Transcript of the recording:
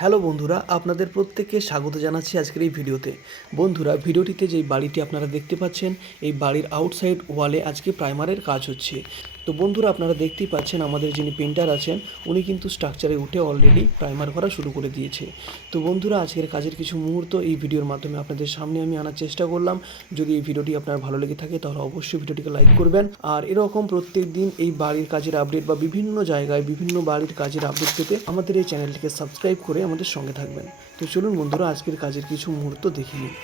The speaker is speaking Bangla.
হ্যালো বন্ধুরা, আপনাদের প্রত্যেককে স্বাগত জানাচ্ছি আজকের এই ভিডিওতে। বন্ধুরা, ভিডিওটিতে যেই বাড়িটি আপনারা দেখতে পাচ্ছেন, এই বাড়ির আউটসাইড ওয়ালে আজকে প্রাইমারের কাজ হচ্ছে। তো বন্ধুরা, আপনারা দেখতেই পাচ্ছেন আমাদের যিনি পেন্টার আছেন উনি কিন্তু স্ট্রাকচারে উঠে অলরেডি প্রাইমার করা শুরু করে দিয়েছে। তো বন্ধুরা, আজকের কাজের কিছু মুহূর্ত এই ভিডিওর মাধ্যমে আপনাদের সামনে আমি আনার চেষ্টা করলাম। যদি এই ভিডিওটি আপনার ভালো লেগে থাকে তাহলে অবশ্যই ভিডিওটিকে লাইক করবেন। আর এরকম প্রত্যেক দিন এই বাড়ির কাজের আপডেট বা বিভিন্ন জায়গায় বিভিন্ন বাড়ির কাজের আপডেট পেতে আমাদের এই চ্যানেলটিকে সাবস্ক্রাইব করে আমাদের সঙ্গে থাকবেন। তো চলুন বন্ধুরা, আজকের কাজের কিছু মুহূর্ত দেখে নিই।